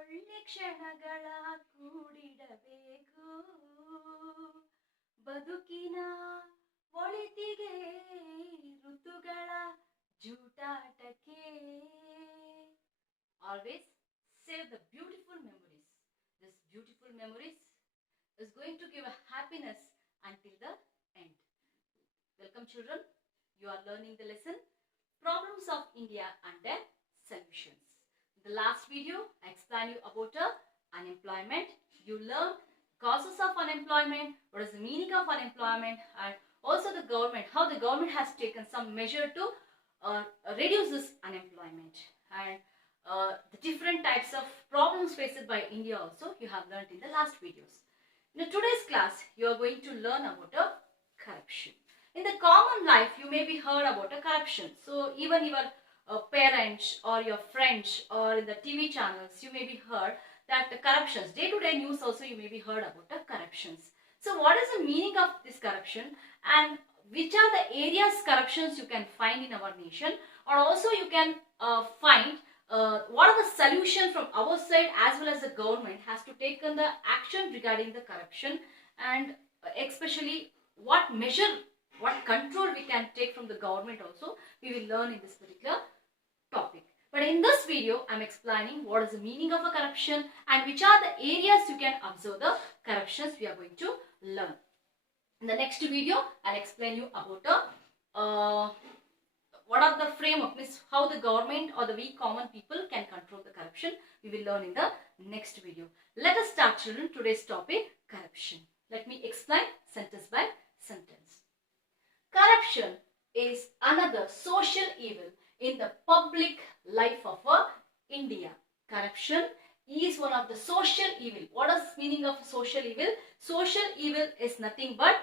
ಒಳ್ಳೆ ಕ್ಷಣಗಳ ಕೂಡಿಡಬೇಕು ಬದುಕಿನ ಒಳಿತಿಗೆ ಋತುಗಳ ಜೂಟಾಟಕ್ಕೆ. Always save the beautiful memories. This beautiful memories is going to give a happiness until the end. Welcome children. You are learning the lesson Problems of India and their Solutions. In the last video, I explained you about unemployment. You learned causes of unemployment, what is the meaning of unemployment, and also the government, how the government has taken some measure to reduce this unemployment, and the different types of problems faced by India also you have learned in the last videos. In today's class, you are going to learn about corruption. In the common life, you may be heard about corruption. So even your parents or your friends or in the TV channels, you may be heard that the corruptions, day-to-day news also you may be heard about the corruptions. So what is the meaning of this corruption, and which are the areas corruptions you can find in our nation, or also you can find what are the solutions from our side as well as the government has to take on the action regarding the corruption, and especially what measure, what control we can take from the government also we will learn in this particular topic. But in this video, I am explaining what is the meaning of a corruption and which are the areas you can observe the corruptions we are going to learn. In the next video, I will explain you about what are the framework, means how the government or the we common people can control the corruption. We will learn in the next video. Let us start children today's topic, corruption. Let me explain sentence by sentence. Corruption is another social evil in the public life of India. Corruption is one of the social evil. What is meaning of social evil? Social evil is nothing but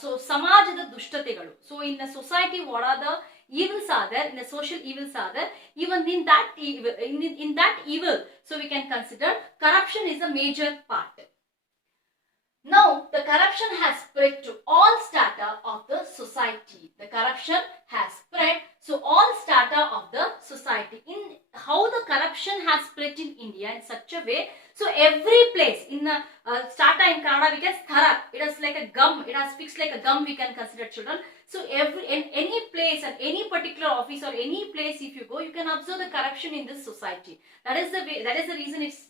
so samajada dushtategalu. So in a society, what are the evils are there? In the social evils are there. Even in that evil, in that evil, so we can consider corruption is a major part. Now, the corruption has spread to all strata of the society. The corruption has spread to all strata of the society. In how the corruption has spread in India in such a way, so every place in strata in Kannada we can thara. It is like a gum. It has fixed like a gum. We can consider children. So in any place and any particular office or any place if you go, you can observe the corruption in this society. That is the way. That is the reason it's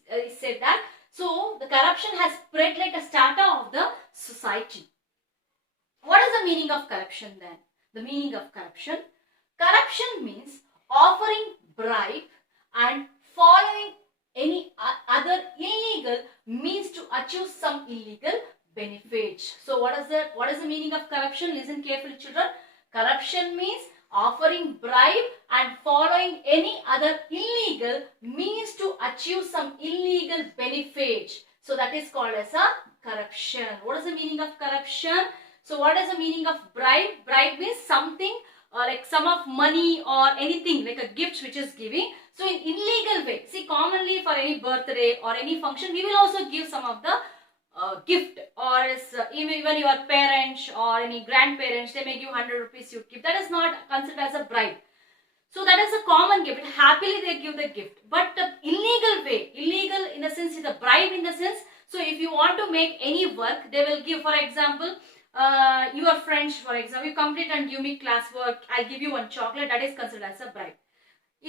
said that. So, the corruption has spread like a strata of the society. What is the meaning of corruption then? The meaning of corruption? Corruption means offering bribe and following any other illegal means to achieve some illegal benefit. So, what is the meaning of corruption? Listen carefully children. Corruption means offering bribe and following any other illegal means to achieve some illegal benefit. So that is called as a corruption. What is the meaning of corruption? So what is the meaning of bribe? Bribe means something like sum of money or anything like a gift which is giving. So in illegal way. See, commonly for any birthday or any function, we will also give some of the gift, or even your parents or any grandparents, they may give 100 rupees you give. That is not considered as a bribe. So that is a common gift. Happily they give the gift. But the illegal way, illegal in the sense is a bribe in the sense. So if you want to make any work, they will give, for example, your friends, for example, you complete and give me classwork, I'll give you one chocolate. That is considered as a bribe.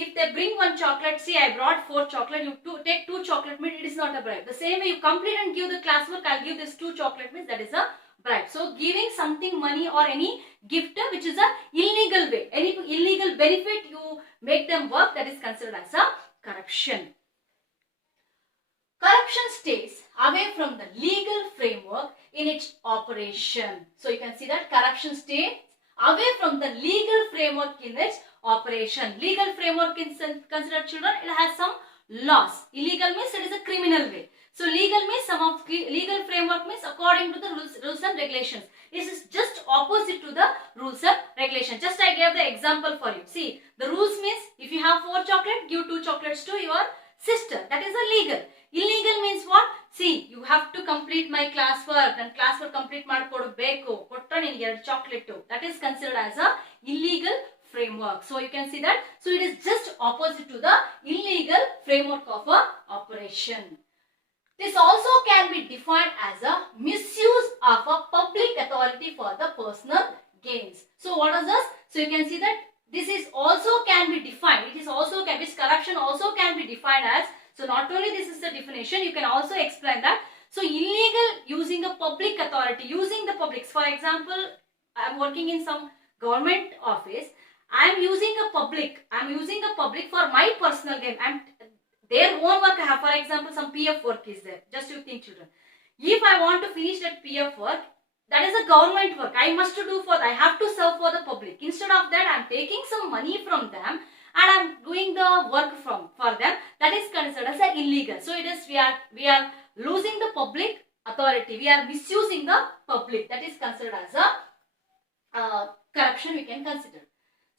If they bring one chocolate, see I brought 4 chocolate, you take 2 chocolate means it is not a bribe. The same way you complete and give the classwork, I'll give this 2 chocolate means that is a bribe. So giving something money or any gift which is a illegal way, any illegal benefit you make them work, that is considered as a corruption. Corruption stays away from the legal framework in its operation. So you can see that corruption stays away from the legal framework in its operation. Legal framework is considered children, it has some laws. Illegal means it is a criminal way. So legal means some of legal framework means according to the rules and regulations. This is just opposite to the rules and regulations. Just I gave the example for you. See, the rules means if you have 4 chocolates, give 2 chocolates to your sister. That is illegal. Illegal means what? See, you have to complete my classwork and classwork complete ಮಾಡ್ಕೊಡಬೇಕು. ಕೊಟ್ಟರೆ ನಿನಗೆ 2 chocolate. That is considered as a illegal framework. So you can see that. So it is just opposite to the illegal framework of a operation. This also can be defined as a misuse of a public authority for the personal gains. So what is this? So you can see that this is also can be defined. It is also can, which corruption also can be defined as. So not only this is the definition, you can also explain that. So illegal using a public authority, using the public. For example, I am working in some government office. I am using a public for my personal gain. Their own work I have. For example, some PF work is there. Just you think, children. If I want to finish that PF work, that is a government work. I must do for that. I have to serve for the public. Instead of that, I am taking some money from them and I am doing the work for them. That is considered as illegal. So it is we are losing the public authority. We are misusing the public. That is considered as a corruption. We can consider.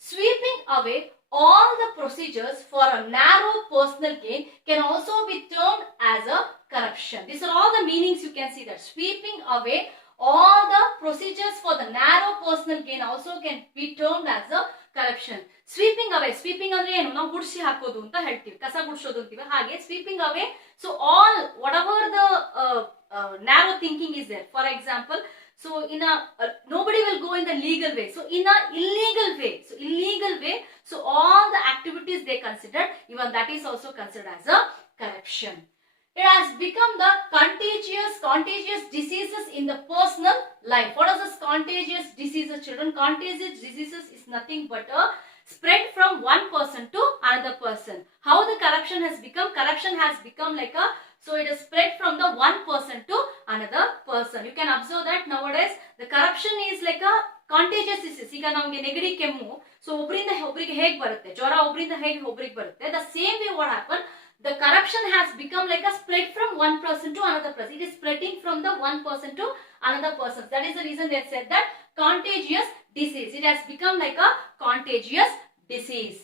Sweeping away all the procedures for a narrow personal gain can also be termed as a corruption. These are all the meanings you can see that. Sweeping away all the procedures for the narrow personal gain also can be termed as a corruption. Sweeping away. Sweeping andre ಏನು ನಾವು ಗುಡ್ಸಿ ಹಾಕೋದು ಅಂತ ಹೇಳ್ತೀವಿ. ಕಸ ಗುಡ್ಸೋದು ಅಂತೀವಿ. ಹಾಗೆ sweeping away. So all whatever the narrow thinking is there. For example, so in a nobody will go in the legal way. So in a illegal way. So all the activities they considered, even that is also considered as a corruption. It has become the contagious diseases in the personal life. What are those contagious diseases, children? Contagious diseases is nothing but a spread from one person to another person. How the corruption has become? Corruption has become like a, so it is spread from the one person to another person. You can observe that nowadays the corruption is like a contagious disease. ಈಗ ನಮಗೆ ನೆಗಡಿ ಕೆಮ್ಮು, so ಒಬ್ಬರಿಂದ ಒಬ್ಬರಿಗೆ ಹೇಗೆ ಬರುತ್ತೆ, ಜ್ವರ ಒಬ್ಬರಿಂದ ಹೇಗೆ ಒಬ್ಬರಿಗೆ ಬರುತ್ತೆ, the same way what happened, the corruption has become like a spread from one person to another person. It is spreading from the one person to another person. That is the reason they said that contagious disease. It has become like a contagious disease.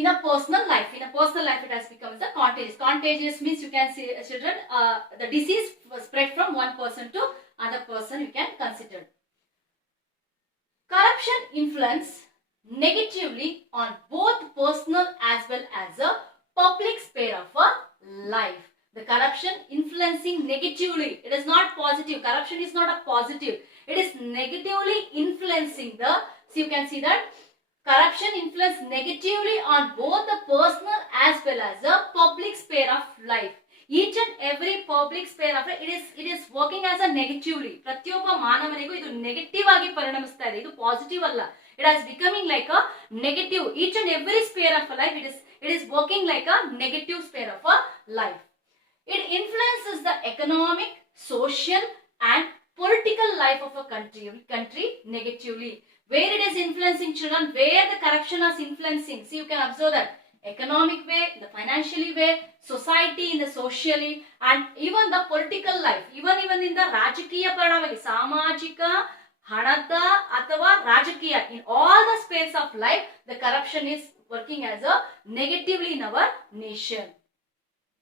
In a personal life, it has become the contagious. Contagious means you can see, children, the disease was spread from one person to another person. You can consider. Corruption influence negatively on both personal as well as a public sphere of a life. The corruption influencing negatively. It is not positive. Corruption is not a positive. It is negatively influencing the. So you can see that corruption influence negatively on both the personal as well as the public sphere of life. Each and every public sphere of life, it is working as a negatively. ಪ್ರತಿಯೊಬ್ಬ ಮಾನವನಿಗೂ ಇದು negative ಆಗಿ ಪರಿಣಮಿಸ್ತಾ ಇದೆ. ಇದು positive ಅಲ್ಲ. It is becoming like a negative. Each and every sphere of life, it is working like a negative sphere of a life. It influences the economic, social and political life of a country negatively. Where it is influencing, children, where the corruption is influencing. See, you can observe that economic way, the financially way, society in the socially and even the political life. Even in the ರಾಜಕೀಯ ಪರಿಣಾಮವಾಗಿ ಸಾಮಾಜಿಕ ಹಣದ ಅಥವಾ ರಾಜಕೀಯ, in all the spheres of life, the corruption is working as a negatively in our nation.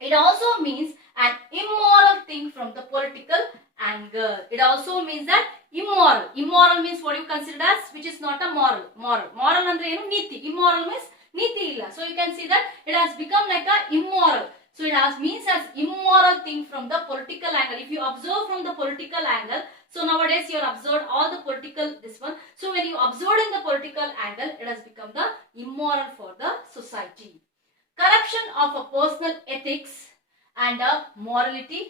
It also means an immoral thing from the political angle. It also means that immoral means what you consider as which is not a moral andre enu neeti. Immoral means neeti illa. So you can see that it has become like a immoral. So it has means as immoral thing from the political angle. If you observe from the political angle, so nowadays you have observed all the political this one. So when you observe in the political angle, it has become the immoral for the society. Corruption of a personal ethics and a morality,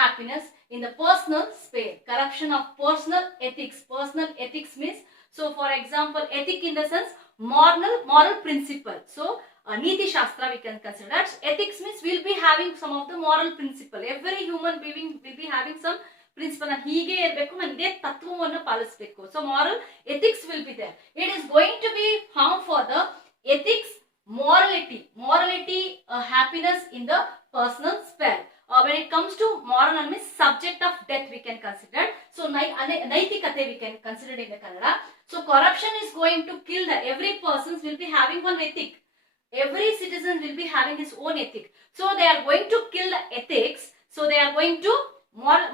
happiness in the personal sphere. Corruption of personal ethics. Personal ethics means, so for example, ethic in the sense moral principle. So Niti Shastra we can consider that. Ethics means we will be having some of the moral principle. Every human being will be having some principle. And ಹೀಗೆ ಇರಬೇಕು, ನಾನು ಇದೇ ತತ್ವವನ್ನು ಪಾಲಿಸಬೇಕು. So moral ethics will be there. It is going to be found for the ethics, morality, happiness in the personal sphere. When it comes to moral means subject of death we can consider. So naitikate we can consider in the Kannada. So corruption is going to kill the every person will be having one ethic. Every citizen will be having his own ethic. So they are going to kill the ethics. So they are going to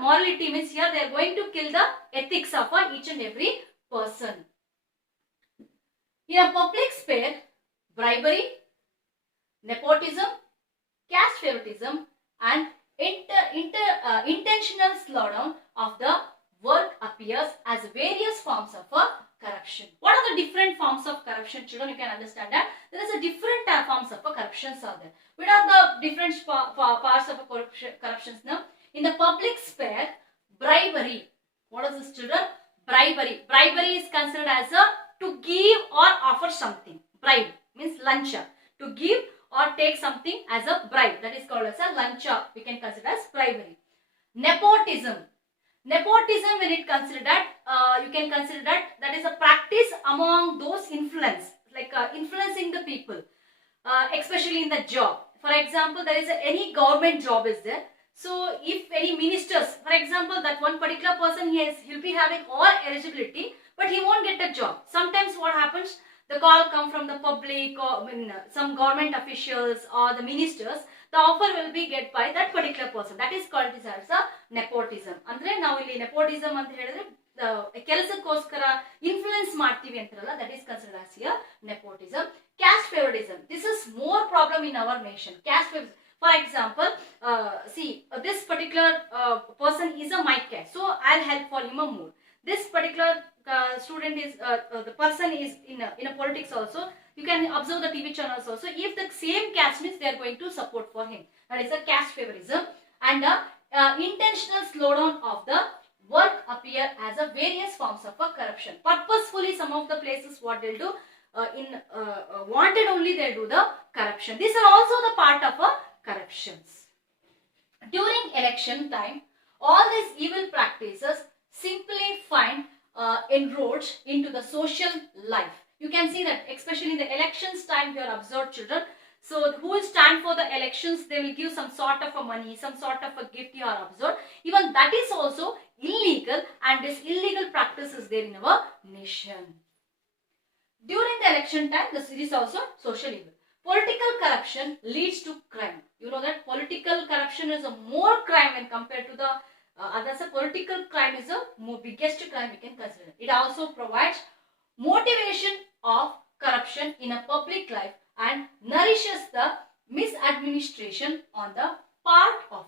morality means here they are going to kill the ethics of each and every person. In a public sphere, bribery, nepotism, caste favoritism, and intentional slowdown of the work appears as various forms of corruption. What are the different forms of corruption, children? You can understand that there is a different forms of corruptions are there. What are the different parts of corruptions now? In the public sphere, bribery. What is this, children? Bribery. Bribery is considered as a to give or offer something. Bribe means lancha. To give or take something as a bribe. That is called as a lancha. We can consider as bribery. Nepotism. Nepotism, when it considered that, you can consider that is a practice among those influence, like influencing the people, especially in the job. For example, there is any government job is there. So, if any ministers, for example, that one particular person he'll be having all eligibility, but he won't get a job. Sometimes what happens, the call come from the public or some government officials or the ministers, the offer will be get by that particular person. That is called as a nepotism. Andre now ಇಲ್ಲಿ nepotism ಅಂತ ಹೇಳಿದ್ರೆ ಕೆಲಸಕ್ಕೋಸ್ಕರ influence ಮಾಡ್ತೀವಿ ಅಂತಾರಲ್ಲ, that is considered as a nepotism. Caste favoritism. This is more problem in our nation. Caste favoritism. For example, this particular person is a my caste, so I'll help for him more. This particular student is the person is in a politics also. You can observe the TV channels also. If the same caste means they are going to support for him. That is a caste favoritism. And intentional slowdown of the work appear as a various forms of corruption. Purposefully, some of the places what they'll do wanted only they'll do the corruption. These are also the part of corruptions. During election time, all these evil practices simply find inroads into the social life. You can see that especially in the elections time you are observed, children. So who will stand for the elections, they will give some sort of a money, some sort of a gift you are observed. Even that is also illegal, and this illegal practice is there in our nation. During the election time, this is also social evil. Political corruption leads to crime. You know that political corruption is a more crime when compared to the others. Political crime is a biggest crime we can consider. It also provides motivation of corruption in a public life and nourishes the misadministration on the part of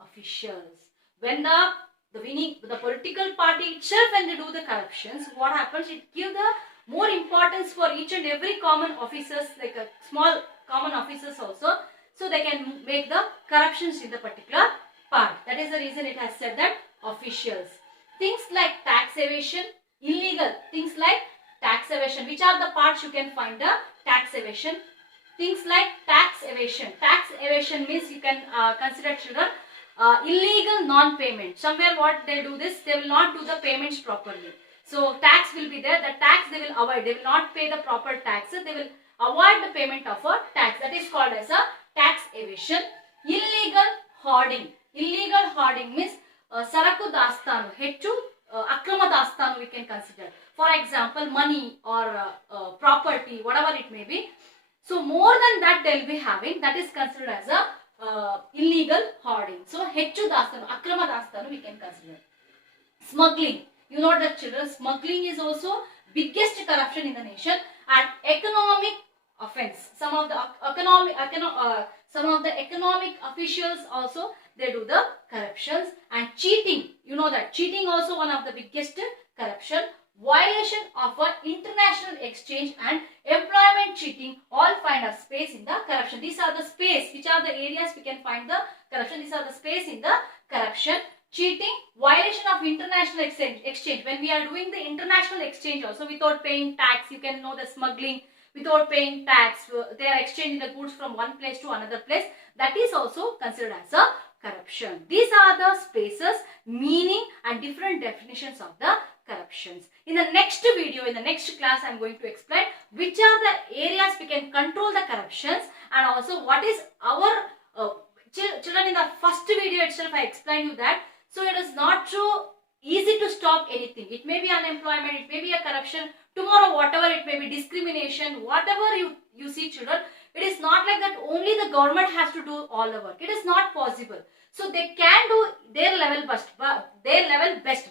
officials. When the political party itself, when they do the corruptions, what happens? It gives the more importance for each and every common officers, like a small common officers also, so they can make the corruptions in the particular part. That is the reason it has said that officials. Things like tax evasion, illegal things like tax evasion. Which are the parts you can find the tax evasion? Things like tax evasion. Tax evasion means you can consider, children, illegal non-payment. Somewhere what they do this, they will not do the payments properly. So tax will be there. The tax they will avoid. They will not pay the proper taxes. They will avoid the payment of a tax. That is called as a tax evasion. Illegal hoarding. Illegal hoarding means saraku dastanu, ಹೆಚ್ಚು akrama dastanu we can consider. For example, money or property, whatever it may be. So more than that they will be having. That is considered as a illegal hoarding. So ಹೆಚ್ಚು dastanu, akrama dastanu we can consider. Smuggling. You know that, children, smuggling is also biggest corruption in the nation, and economic offense. Some of the economic officials also they do the corruptions, and cheating. You know that cheating also one of the biggest corruption. Violation of an international exchange and employment cheating all find a space in the corruption. These are the space. Which are the areas we can find the corruption? These are the space in the corruption. Cheating, violation of international exchange. When we are doing the international exchange also without paying tax, you can know the smuggling without paying tax. They are exchanging the goods from one place to another place. That is also considered as a corruption. These are the spaces, meaning and different definitions of the corruptions. In the next video, in the next class, I am going to explain which are the areas we can control the corruptions, and also what is our children. In the first video itself, I explained you that. So it is not so easy to stop anything. It may be unemployment, it may be a corruption. Tomorrow, whatever it may be, discrimination, whatever you see, children, it is not like that only the government has to do all the work. It is not possible. So they can do their level best,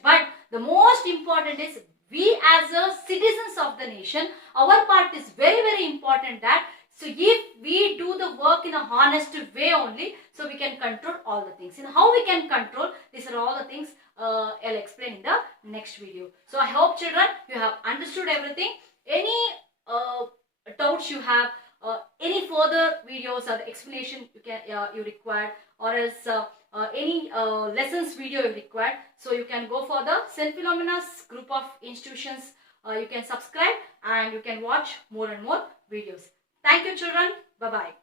but the most important is we as a citizens of the nation, our part is very, very important that. So if we do the work in a honest way only, so we can control all the things. And how we can control, these are all the things I'll explain in the next video. So I hope children you have understood everything. Any doubts you have, any further videos or explanation you require, or else any lessons video you require, so you can go for the St. Philomena's group of institutions. You can subscribe and you can watch more and more videos. Thank you children. Bye bye.